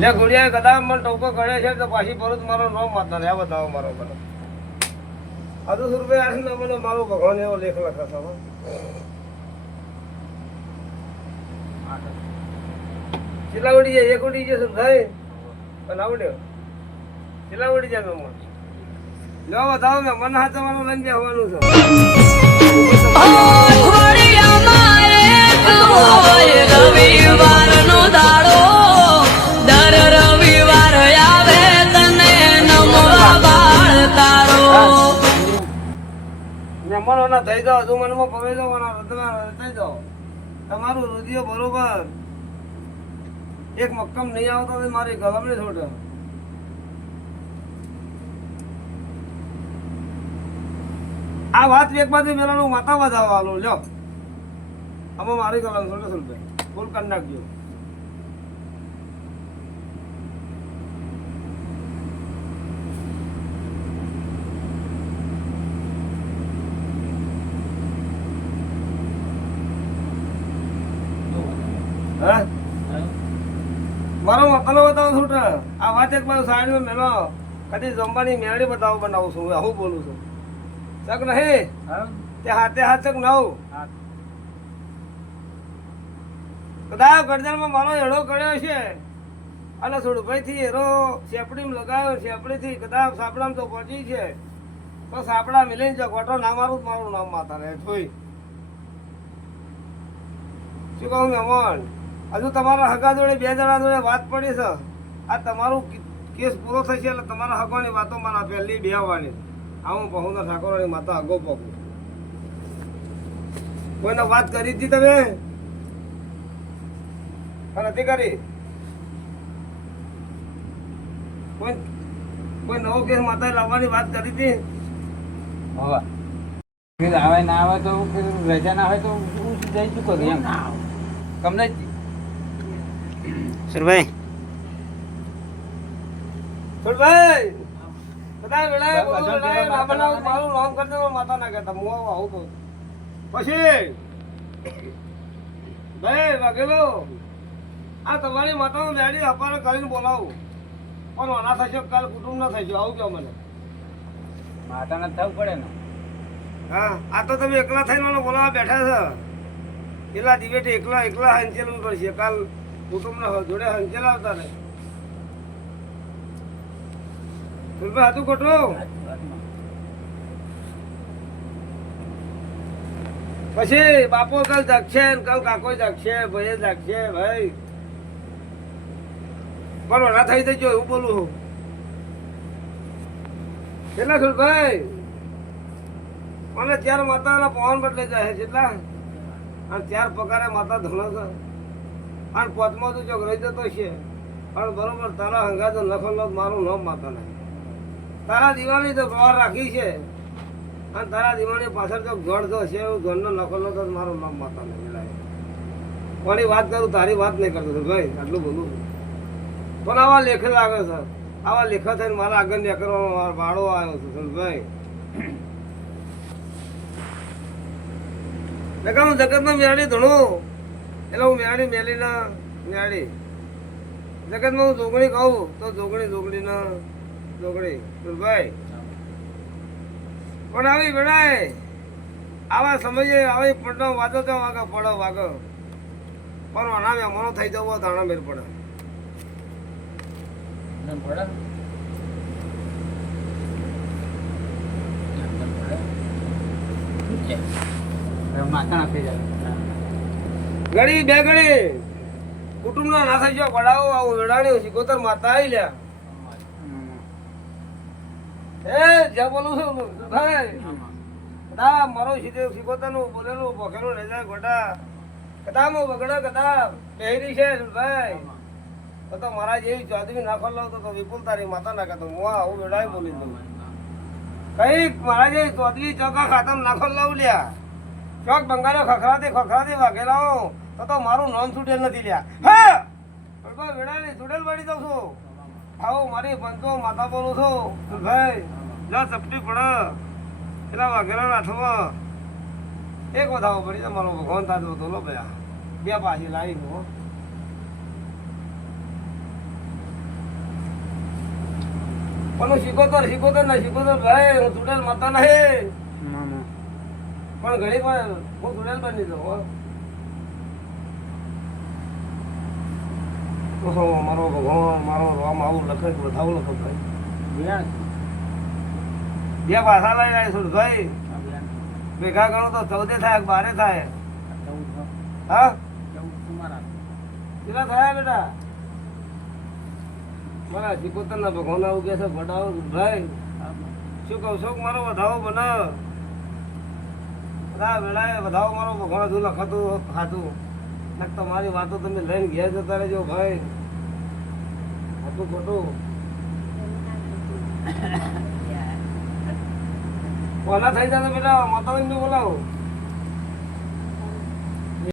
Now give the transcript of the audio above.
લે ગુડિયા કદાચ મને ટોકો કરે છે તો પાછી ભરૂચ મારો નો માતા ને. બતાવો મારો મને. આ તો રૂપિયા આઠ ના મને મારો ભગવાન એવો લેખ લખે છે હો. કેટલા ઉડી જાય? એક ઉડી જશે ભાઈ? પણ આવડ્યો કેટલા ઉડી જાય મેં લો બતાવો મેં મને હાથે મારું લઈને બેસવાનું છે. મહેમાનોના થઈ જાઓ હજુ મનમાં પવે જવાના થઈ જાઓ. તમારું રુધિર બરોબર. એક મક્કમ નહીં આવતો તો મારી ગલમ ને છોડે. આ વાત એક બાજુ માતા વધારવાનું લ્યો. આમાં મારી ગલમ છોડે છોડે. ફૂલ કરી નાખજો. હા? મારો મકાનો બતાવો છોટે આ વાત એક બાજુ સાઈડમાં મેલો. કદી જમવાની મેળી બતાવો બનાવું છું હું આવું બોલું છું. ચક નહીં? તે હાથે હાથ ચક નવ. કદાચ ગરદનમાં મારો એડો કર્યો છે અને થોડું થી એરો શેપડીમાં લગાવ્યો શેપડીથી કદાચ સાપડામાં તો પહોંચી છે. તો સાપડા મિલીને જો ગોટો ના મારું મારું નામ માતા રહે જોઈ. શું કહું મહેમાન? હજુ તમારા હગા જોડે, બે જણા જોડે વાત પડી છે. આ તમારું કેસ પૂરો થશે એટલે તમારા હગાની વાતો મારા પહેલી બે આવવાની. આ હું પહોંચો ઠાકોરની માતા અગો પગું કોઈને વાત કરી હતી તમે? નથી કરી. કોઈ કોઈ નવો કેસ માતા લાવવાની વાત કરી હતી હવે. આવે, ના આવે તો રજા ના હોય તો હું જઈ શું કરું એમ. તમને સુરભાઈ. સુરભાઈ! માતા પછી? ભાઈ વાઘેલો આ તમારી માતાનું ડેડી અપારે કરીને બોલાવું. પણ નાના થશે કાલ કુટુંબ ના થશે આવું કહો મને. માતાને થવું પડે ને. હા આ તો તમે એકલા થઈને મને બોલાવવા બેઠા છો. એટલા દિવેટે એકલા એકલા હંચેલવું પડશે? કાલ કુટુંબના જોડે હંચેલ આવતા રહે. ફૂલભાઈ હાથું ખોટું પછી બાપો કલ જાગશે કલ કાકો જાગશે ભાઈ જાગશે, ભાઈ. પણ વડા થઈ જજો એવું બોલું હું કેટલા સુરભાઈ અને ત્યારે માતાના પવન બદલે જાય છે એટલા અને ત્યાર પગારે માતા ધણો અને પદમાં તું ચોક રહી જતો છે, પણ બરોબર તારા હંગા તો લખો લખ મારું નામ માતા નહીં તારા દિવાળી તો વ્યવહાર રાખી છે, અને તારા દિવાળી પાછળ જો ઘર જો છે એવું ઘરનો લખો લખ મારું નામ માતા નહીં લાગે એ. વાત કરું તારી વાત નહીં કરતો ભાઈ, આટલું બોલું પણ આવા લેખ લાગે છે, આવા લેખા થઈને મારા આગળ નીકળવાનો મારો ભાડો આવ્યો છે ભાઈ. હું જગતમાં મેળી ધણું. એટલે હું મેળી મેલીના મેળી જગતમાં હું જોગણી કહું તો જોગણી જોગણીના જોગણી. ભાઈ પણ આવી વેળાએ આવા સમયે આવી પડનો વાતો તો વાગે, પડો વાગે. પણ આના મહેમાનો થઈ જવો મેળ પડે. એમ પડે? માતા આપી જાય ઘડી બે ઘડી કુટુંબ ના નાસા જો પડાવો આવું વેડાણી ગોતર માતા આવી લ્યા. એ જ્યાં બોલું છું ભાઈ. કદા મારો સીધે શીખોતરનું બોલેલું ભોખેલું જાય ગોટા. કદા મો બગડા કદા પહેરી છે ભાઈ. તો તો મારા જેવી ચોધરી નાખો લો તો તો વિપુલ તારી માતા ના કહેતો હું આવું વેડાય બોલી દઉં. કંઈક મારા જેવી ચોધરી ચોકા ખાતમ નાખો લઉં લ્યા. ચોક બંગાળો ખખરાતી ખખરાતી વાઘેલા હો તો તો મારું નોન છૂટેલ નથી લ્યા. હા! પણ વેડાની છૂટેલ વાળી દઉં છું. આવો મારી પંચો માતા બોલું છું. ભાઈ જા ચપટી પડ. એટલા વાઘેલા થવા એક વધાવો પડી તો મારો ભગવાન તાજો હતો લો ભયા. બે પાછી લાવી દો પણ શીખોતર શીખોતર ના શીખોતર ભાઈ હું ચૂંટેલ માતા નહીં. પણ ઘણી પણ હું ચૂંટેલ બની દઉં ઓહો, મારો ભગવાન મારો રામ આવું લખે કે બધાવું લખો ભાઈ. બે પાછા લઈ જાય છું ભાઈ. ભેગા ગણો તો ચૌદે થાય બારે થાય. હા? કેટલા થયા બેટા? મારા શીખોતર ના ભગવાન આવું કે છે વડાવો ભાઈ. શું કહું છું મારો વધાવો બનાવ બધા વેળાએ વધાવો મારો ભગવાન હજુ લખાતું ખાતું નક તમારી વાતો તમે લઈને ઘેર જતા રહેજો ભાઈ. હતું ખોટું કોના થઈ જાય બેટા માતાજી બોલાવો